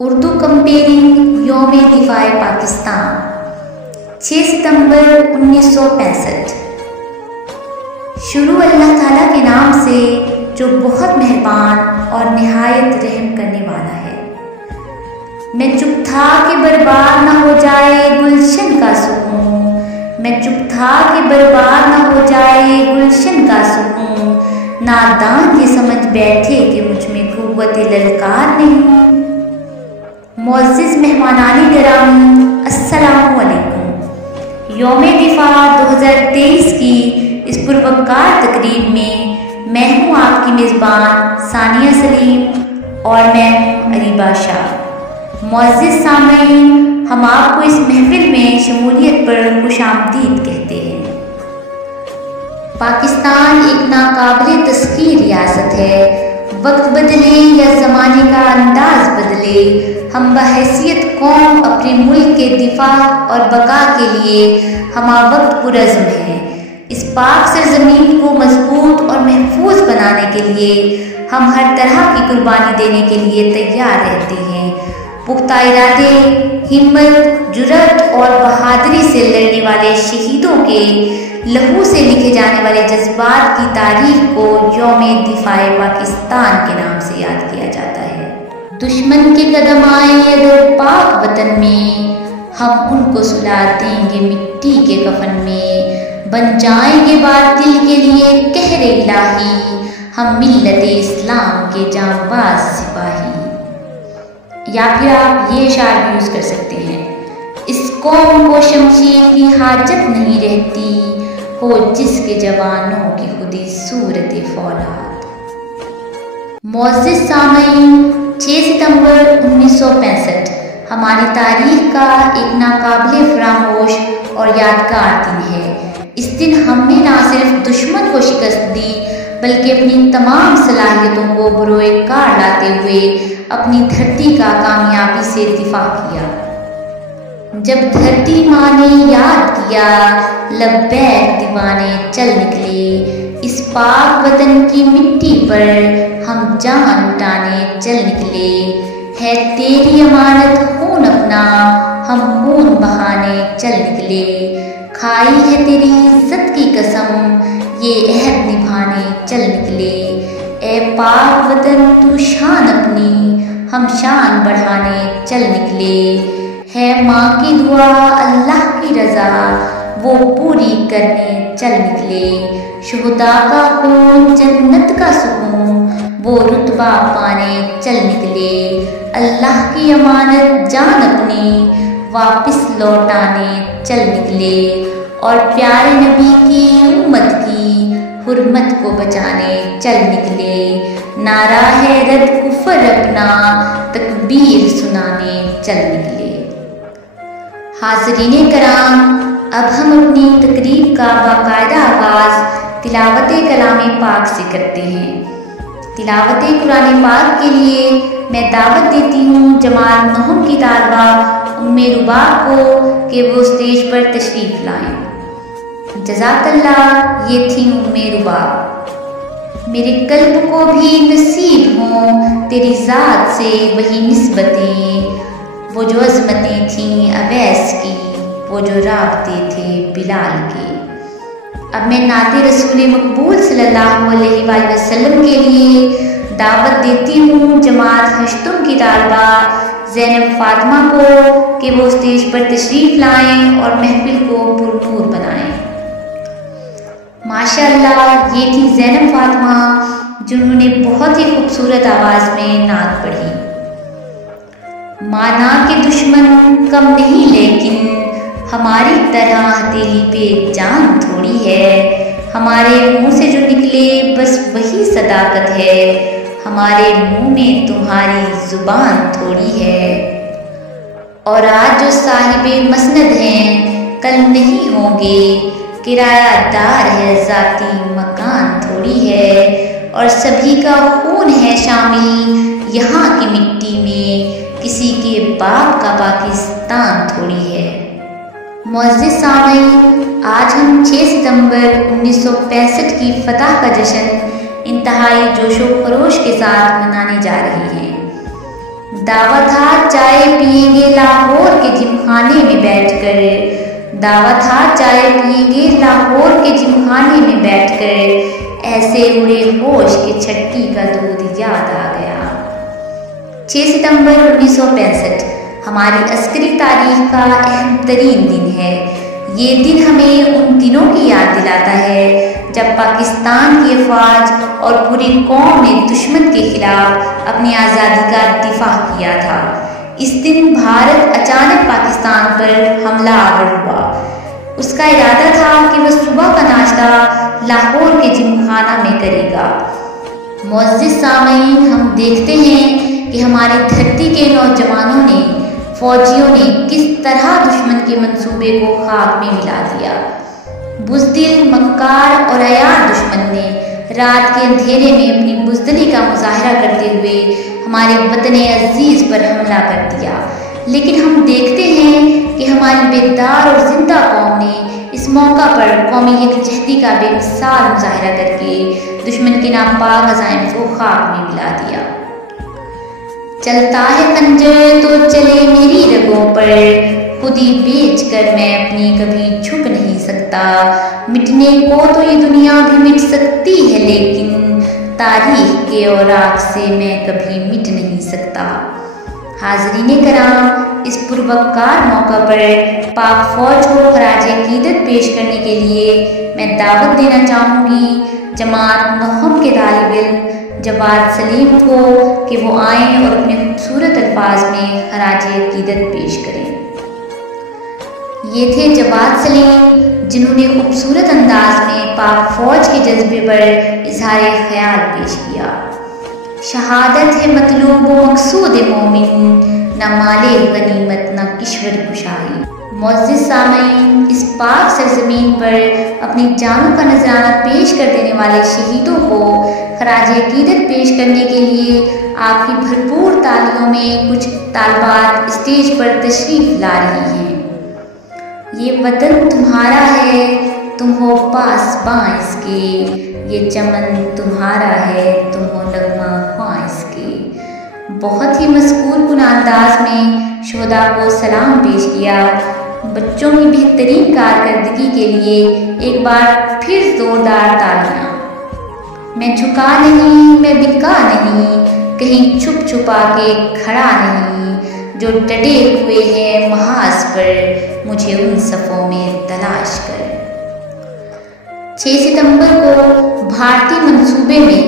Urdu comparing یوم دفاع پاکستان 6 ستمبر 1965۔ شروع اللہ تعالیٰ کے نام سے جو بہت مہربان اور نہایت رحم کرنے والا ہے۔ میں چپ تھا کہ برباد نہ ہو جائے گلشن کا سکون، میں چپ تھا کہ برباد نہ ہو جائے گلشن کا سکون، نادان یہ سمجھ بیٹھے کہ مجھ میں قوت للکار نہیں۔ معزز مہمانان گرامی، السلام علیکم۔ یوم دفاع 2023 کی اس پروقار تقریب میں ہوں آپ کی میزبان ثانیہ سلیم اور میں ہوں اریبہ شاہ۔ معزز سامعین، ہم آپ کو اس محفل میں شمولیت پر خوش آمدید کہتے ہیں۔ پاکستان ایک ناقابل تسخیر ریاست ہے۔ وقت بدلے یا زمانے کا انداز بدلے، ہم بحیثیت قوم اپنے ملک کے دفاع اور بقا کے لیے ہمہ وقت پرعزم ہیں۔ اس پاک سرزمین کو مضبوط اور محفوظ بنانے کے لیے ہم ہر طرح کی قربانی دینے کے لیے تیار رہتے ہیں۔ پختہ ارادے، ہمت، جرأت اور بہادری سے لڑنے والے شہیدوں کے لہو سے لکھے جانے والے جذبات کی تاریخ کو یوم دفاع پاکستان کے نام سے یاد کیا جاتا ہے۔ دشمن کے قدم آئے اگر پاک وطن میں، ہم ان کو سلا دیں گے مٹی کے کفن میں، بن جائیں گے باطل کے لیے قہر الہی، ہم ملت اسلام کے جانباز سپاہی۔ یا پھر آپ یہ اشعار بھی یوز کر سکتے ہیں: اس قوم کو شمشیر کی حاجت نہیں رہتی، ہو جس کے جوانوں کی خودی صورت فولاد۔ معزز سامعین، 6 ستمبر 1965 ہماری تاریخ کا ایک ناقابل فراموش اور یادگار دن ہے۔ اس دن ہم نے نہ صرف دشمن کو شکست دی بلکہ اپنی تمام صلاحیتوں کو بروئے کار لاتے ہوئے اپنی دھرتی کا کامیابی سے دفاع کیا۔ جب دھرتی ماں نے یاد کیا، لبیک دیوانے چل نکلے، اس پاک وطن کی مٹی پر ہم جان لٹانے چل نکلے، ہے تیری امانت خون اپنا، ہم خون بہانے چل نکلے، کھائی ہے تیری عزت کی قسم، یہ عہد نبھانے چل نکلے، اے پاک وطن تو شان اپنی، ہم شان بڑھانے چل نکلے، ہے ماں کی دعا اللہ کی رضا، وہ پوری کرنے چل نکلے، شہداء کا خون جنت کا سکون، وہ رتبہ پانے چل نکلے، اللہ کی امانت جان اپنی واپس لوٹانے چل نکلے، اور پیارے نبی کی امت کی حرمت کو بچانے چل نکلے، نعرہ ہے رد کفر اپنا تکبیر سنانے چل نکلے۔ حاضرین کرام، اب ہم اپنی تقریب کا باقاعدہ آغاز تلاوت کلام پاک سے کرتے ہیں۔ تلاوت قرآن پاک کے لیے میں دعوت دیتی ہوں جماعت نہم کی طالبہ ام رباب کو کہ وہ اسٹیج پر تشریف لائیں۔ جزاک اللہ، یہ تھی ام رباب۔ میرے قلب کو بھی نصیب ہوں تیری ذات سے وہی نسبتیں، وہ جو عظمتیں تھیں اویس کی، وہ جو رابطے تھے بلال کے۔ اب میں نعت رسول مقبول صلی اللہ علیہ وآلہ وسلم کے لیے دعوت دیتی ہوں جماعت ہشتم کی طالبہ زینب فاطمہ کو کہ وہ اسٹیج پر تشریف لائیں اور محفل کو پرنور بنائیں۔ ماشاءاللہ، یہ تھی زینب فاطمہ جنہوں نے بہت ہی خوبصورت آواز میں نعت پڑھی۔ مانا کہ دشمن کم نہیں لیکن ہماری طرح ہتھیلی پہ جان تھوڑی ہے، ہمارے منہ سے جو نکلے بس وہی صداقت ہے، ہمارے منہ میں تمہاری زبان تھوڑی ہے، اور آج جو صاحب مسند ہیں کل نہیں ہوں گے، کرایہ دار ہے ذاتی مکان تھوڑی ہے، اور سبھی کا خون ہے شامل یہاں کی مٹی میں، کسی کے باپ کا پاکستان تھوڑی ہے۔ معزز سامعین، آج ہم 6 ستمبر 1965 کی فتح کا جشن انتہائی جوش و خروش کے ساتھ منانے جا رہے ہیں۔ دعویٰ تھا چائے پیئیں گے لاہور کے جم خانے میں بیٹھ کر، دعویٰ تھا چائے پیئیں گے لاہور کے جم خانے میں بیٹھ کر، ایسے اڑے ہوش کے چھٹی کا دودھ یاد آ گیا۔ 6 ستمبر 1965 ہماری عسکری تاریخ کا اہم ترین دن ہے۔ یہ دن ہمیں ان دنوں کی یاد دلاتا ہے جب پاکستان کی افواج اور پوری قوم نے دشمن کے خلاف اپنی آزادی کا دفاع کیا تھا۔ اس دن بھارت اچانک پاکستان پر حملہ آور ہوا۔ اس کا ارادہ تھا کہ وہ صبح کا ناشتہ لاہور کے جم خانہ میں کرے گا۔ معزز سامعین، ہم دیکھتے ہیں کہ ہماری دھرتی کے نوجوانوں نے، فوجیوں نے کس طرح دشمن کے منصوبے کو خاک میں ملا دیا۔ بزدل، مکار اور عیار دشمن نے رات کے اندھیرے میں اپنی بزدلی کا مظاہرہ کرتے ہوئے ہمارے وطن عزیز پر حملہ کر دیا، لیکن ہم دیکھتے ہیں کہ ہماری بیدار اور زندہ قوم نے اس موقع پر قومی یکجہتی کا بے مثال مظاہرہ کر کے دشمن کے ناپاک عزائم کو خاک میں ملا دیا۔ چلتا ہے خنجر تو چلے میری رگوں پر، خودی بیچ کر میں اپنی کبھی جھک نہیں سکتا، مٹنے کو تو یہ دنیا بھی مٹ سکتی ہے لیکن تاریخ کے اوراق سے میں کبھی مٹ نہیں سکتا۔ حاضرین کرام، اس پروقار موقع پر پاک فوج کو خراج عقیدت پیش کرنے کے لیے میں دعوت دینا چاہوں گی جماعت نخم کے طالب علم جواد سلیم کو کہ وہ آئیں اور اپنے خوبصورت الفاظ میں خراج عقیدت پیش کریں۔ یہ تھے جواد سلیم جنہوں نے خوبصورت انداز میں پاک فوج کے جذبے پر اظہار خیال پیش کیا۔ شہادت ہے مطلوب و مقصود مومن، نہ مال غنیمت نہ کشور کشائی۔ معزز سامعین، اس پاک سرزمین پر اپنی جانوں کا نذرانہ پیش کر دینے والے شہیدوں کو خراج عقیدت پیش کرنے کے لیے آپ کی بھرپور تالیوں میں کچھ طالبات اسٹیج پر تشریف لا رہی ہیں۔ یہ وطن تمہارا ہے، تم ہو پاسباں اس کے، یہ چمن تمہارا ہے، تم ہو نغمہ خواں اس کے۔ بہت ہی مسکون کن انداز میں شہداء کو سلام پیش کیا۔ بچوں کی بہترین کارکردگی کے لیے ایک بار پھر زوردار تالیاں۔ میں جھکا نہیں، میں بکا نہیں، کہیں چھپ چھپا کے کھڑا نہیں، جو ڈٹے ہوئے ہیں محاذ پر مجھے ان صفوں میں تلاش کر۔ 6 ستمبر کو بھارتی منصوبے میں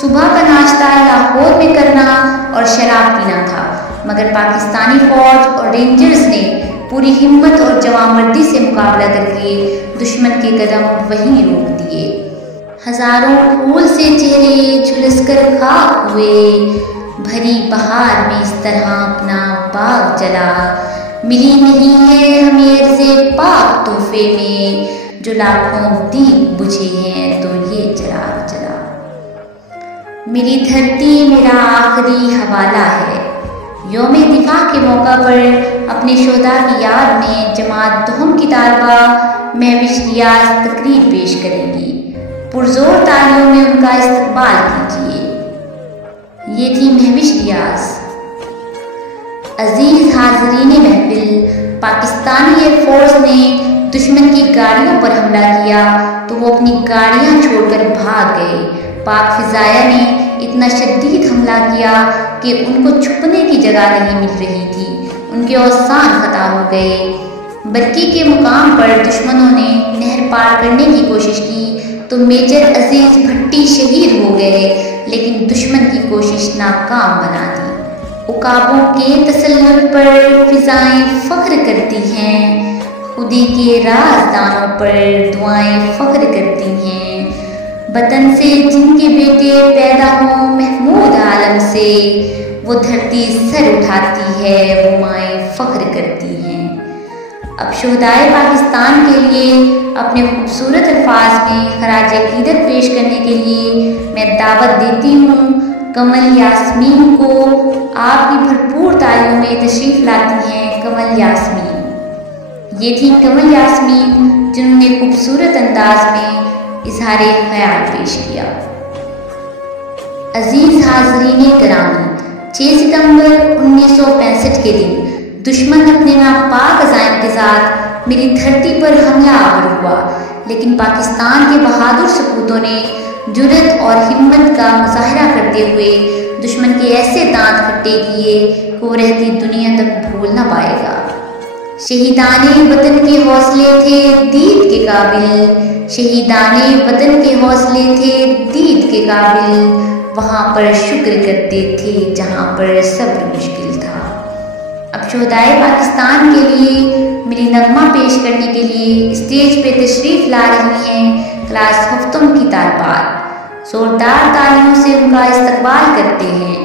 صبح کا ناشتہ لاہور میں کرنا اور شراب پینا تھا، مگر پاکستانی فوج اور رینجرز نے پوری ہمت اور جوانمردی سے مقابلہ کر کے دشمن کے قدم وہیں روک دیے۔ ہزاروں پھول سے چہرے جھلس کر خاک ہوئے، بھری بہار میں اس طرح اپنا باغ جلا، ملی نہیں ہے ہمیں عرض پاک تحفے میں، جو لاکھوں دیپ بجھے ہیں تو یہ چراغ جلا۔ میری دھرتی میرا آخری حوالہ ہے۔ یوم دفاع کے موقع پر اپنے شہداء کی یاد میں جماعت دہم کی طالبہ مہوش ریاض تقریر پیش کریں گی۔ پرزور تالیوں میں ان کا استقبال کیجیے۔ یہ تھی مہوش ریاض۔ عزیز حاضرین محفل، پاکستانی ایئر فورس نے دشمن کی گاڑیوں پر حملہ کیا تو وہ اپنی گاڑیاں چھوڑ کر بھاگ گئے۔ پاک فضائیہ نے اتنا شدید حملہ کیا کہ ان کو چھپنے کی جگہ نہیں مل رہی تھی، ان کے اوزان خطا ہو گئے۔ برکی کے مقام پر دشمنوں نے نہر پار کرنے کی کوشش کی تو میجر عزیز بھٹی شہید ہو گئے، لیکن دشمن کی کوشش ناکام بنا دی۔ عقابوں کے تسلط پر فضائیں فخر کرتی ہیں، خودی کے رازدانوں پر دعائیں فخر کرتی ہیں۔ وطن سے جن کے بیٹے پیدا ہوں محمود عالم سے، وہ دھرتی سر اٹھاتی ہے، وہ مائیں فخر کرتی ہیں۔ اب شہدائے پاکستان کے لیے اپنے خوبصورت الفاظ میں خراج عقیدت پیش کرنے کے لیے میں دعوت دیتی ہوں کمل یاسمین کو۔ آپ کی بھرپور تالیوں میں تشریف لاتی ہیں کمل یاسمین۔ یہ تھی کمل یاسمین جنہوں نے خوبصورت انداز میں اظہار خیال پیش کیا۔ عزیز حاضرین گرامی، 6 ستمبر 1965 کے دن دشمن اپنے ناپاک عزائم کے ساتھ میری دھرتی پر حملہ آور ہوا، لیکن پاکستان کے بہادر سپوتوں نے جرأت اور ہمت کا مظاہرہ کرتے ہوئے دشمن کے ایسے دانت کھٹے کیے کہ وہ رہتی دنیا تک بھول نہ پائے گا۔ شہیدان وطن کے حوصلے تھے دید کے قابل، شہیدان وطن کے حوصلے تھے دید کے قابل، وہاں پر شکر کرتے تھے جہاں پر صبر مشکل تھا۔ اب شہدائے پاکستان کے لیے میری نغمہ پیش کرنے کے لیے اسٹیج پہ تشریف لا رہی ہیں کلاس ہفتم کی طالبات، زوردار تالیوں سے ان کا استقبال کرتے ہیں۔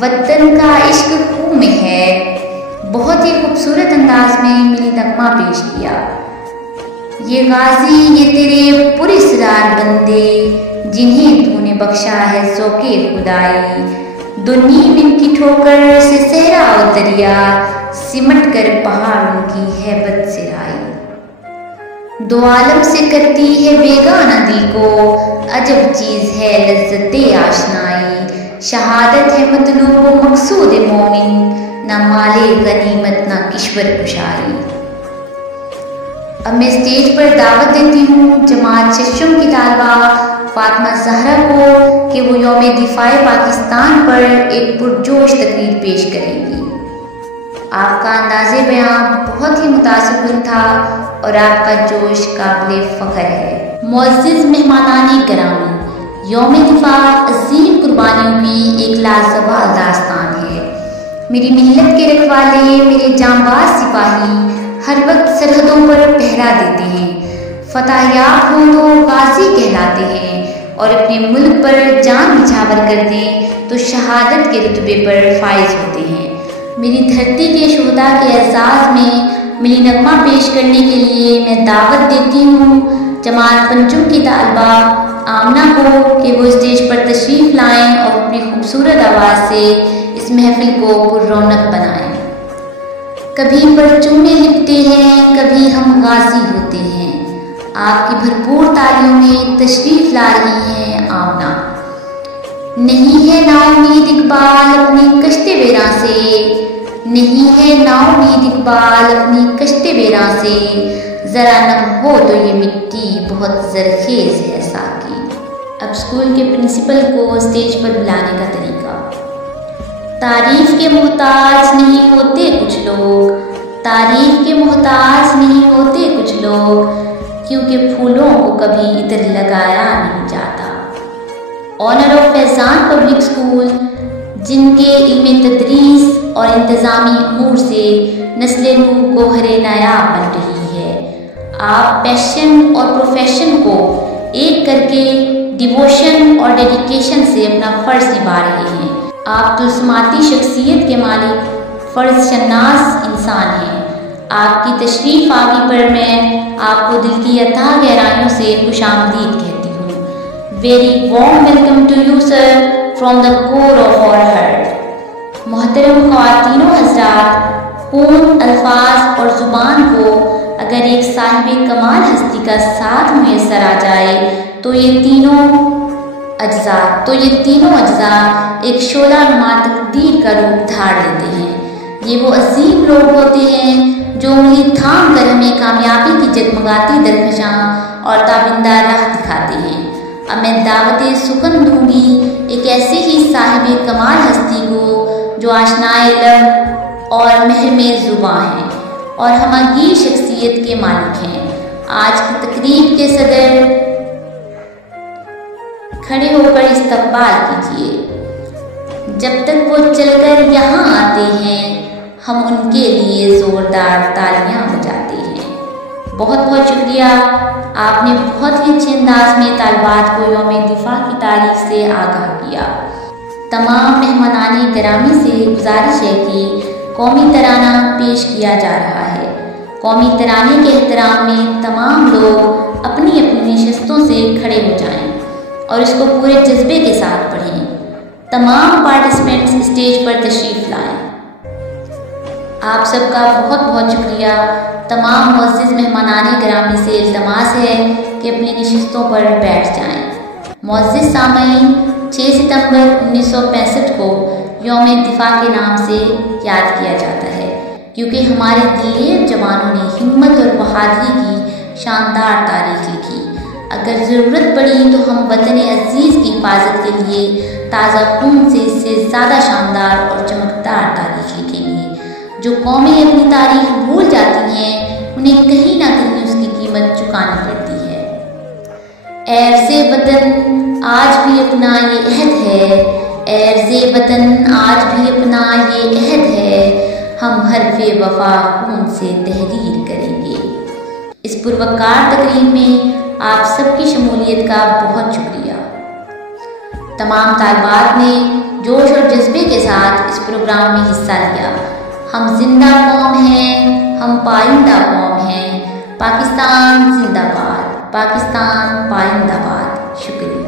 وطن کا عشق خون میں ہے، بہت ہی خوبصورت انداز میں میری نغمہ پیش کیا۔ یہ غازی یہ تیرے پراسرار بندے، جنہیں تو نے بخشا ہے ذوق خدائی، دو نیم ان کی ٹھوکر سے صحرا و دریا، سمٹ کر پہاڑوں کی ہیبت سے رائی، دو عالم سے کرتی ہے بیگانہ دل کو، عجب چیز ہے لذت آشنائی، شہادت ہے مطلوب و مقصود مومن، نہ مال غنیمت نہ کشور کشائی۔ اب میں اسٹیج پر دعوت دیتی ہوں جماعت ششم کی طالبہ فاطمہ زہرا کو کہ وہ یوم دفاع پاکستان پر ایک پرجوش تقریر پیش کریں گی۔ آپ کا انداز بیان بہت ہی متاثر کن تھا اور آپ کا جوش قابل فخر ہے۔ معزز مہمانان گرامی، یوم دفاع عظیم قربانیوں کی ایک لازوال داستان ہے۔ میری ملت کے رکھوالے، میرے جانباز سپاہی ہر وقت سرحدوں پر پہرا دیتے ہیں، فتح یاب ہوں تو غازی کہلاتے ہیں، اور اپنے ملک پر جان نچھاور کر دیں تو شہادت کے رتبے پر فائز ہوتے ہیں۔ میری دھرتی کے شہداء کے اعزاز میں میری نغمہ پیش کرنے کے لیے میں دعوت دیتی ہوں جماعت پنجم کی طالبہ آمنہ کو کہ وہ اسٹیج پر تشریف لائیں اور اپنی خوبصورت آواز سے اس محفل کو پر رونق بنائیں۔ کبھی پرچونے لپٹے ہیں، کبھی ہم غازی ہوتے ہیں، آپ کی بھرپور تالیوں میں تشریف لا رہی ہیں آمنہ۔ نہیں ہے نا امید اقبال اپنی کشتے بیراں سے، نہیں ہے نا امید اقبال اپنی کشتے بیراں سے، ذرا نم ہو تو یہ مٹی بہت زرخیز ہے ساقی۔ اب اسکول کے پرنسپل کو اسٹیج پر بلانے کا طریقہ۔ تعریف کے محتاج نہیں ہوتے کچھ لوگ، تعریف کے محتاج نہیں ہوتے کچھ لوگ، کیونکہ پھولوں کو کبھی ادھر لگایا نہیں جاتا۔ Owner of Faizan public school, جن کے علم تدریس اور انتظامی امور سے نسل نو گوہر نایاب بن رہی ہے، آپ پیشن اور پروفیشن کو ایک کر کے ڈیووشن اور ڈیڈیکیشن سے اپنا فرض نبھا رہے ہیں۔ آپ طلسماتی شخصیت کے مالک فرض شناس انسان ہیں۔ آپ کی تشریف آوری پر میں آپ کو دل کی اتھاہ گہرائیوں سے خوش آمدید کہتی ہوں۔ Very warm welcome to you sir from the core of our heart. محترم خواتین و حضرات، خون، الفاظ اور زبان کو اگر ایک صاحب کمال ہستی کا ساتھ میسر آ جائے تو یہ تینوں اجزاء ایک شعلہ نما تقدیر کا روپ دھار لیتے ہیں۔ یہ وہ عظیم لوگ ہوتے ہیں جو انگلی تھام کر ہمیں کامیابی کی جگمگاتی درخشاں اور تابندہ راہ دکھاتے ہیں۔ اب میں دعوت سخن دوں گی ایک ایسے ہی صاحب کمال ہستی کو جو آشنائے لب اور محرم زباں ہیں اور ہماگیر شخصیت کے مالک ہیں۔ آج کی تقریب کے صدر کھڑے ہو کر استقبال کیجیے۔ جب تک وہ چل کر یہاں آتے ہیں ہم ان کے لیے زوردار تالیاں بجاتے ہیں۔ بہت بہت شکریہ، آپ نے بہت ہی اچھے انداز میں طالبات کو یوم دفاع کی تاریخ سے آگاہ کیا۔ تمام مہمانان گرامی سے گزارش ہے کہ قومی ترانہ پیش کیا جا رہا ہے۔ قومی ترانے کے احترام میں تمام لوگ اپنی اپنی نشستوں سے کھڑے ہو جائیں اور اس کو پورے جذبے کے ساتھ پڑھیں۔ تمام پارٹیسپینٹس اسٹیج پر تشریف لائیں۔ آپ سب کا بہت بہت شکریہ۔ تمام معزز مہمانان گرامی سے التماس ہے کہ اپنی نشستوں پر بیٹھ جائیں۔ معزز سامعین، 6 ستمبر 1965 کو یوم دفاع کے نام سے یاد کیا جاتا ہے، کیونکہ ہمارے دلیر جوانوں نے ہمت اور بہادری کی شاندار تاریخ لکھی۔ اگر ضرورت پڑی تو ہم وطن عزیز کی حفاظت کے لیے تازہ خون سے اس سے زیادہ شاندار اور چمکدار تاریخ لکھیں گے۔ جو قومیں اپنی تاریخ بھول جاتی ہیں انہیں کہیں نہ کہیں اس کی قیمت چکانی پڑتی ہے۔ اے عرض وطن آج بھی اپنا یہ عہد ہے، اے عرض وطن آج بھی اپنا یہ عہد ہے، ہم حرف وفا خون سے تحریر کریں گے۔ اس پروقار تقریب میں آپ سب کی شمولیت کا بہت شکریہ۔ تمام طالبات نے جوش اور جذبے کے ساتھ اس پروگرام میں حصہ لیا۔ ہم زندہ قوم ہیں، ہم پائندہ قوم ہیں۔ پاکستان زندہ باد، پاکستان پائندہ باد۔ شکریہ۔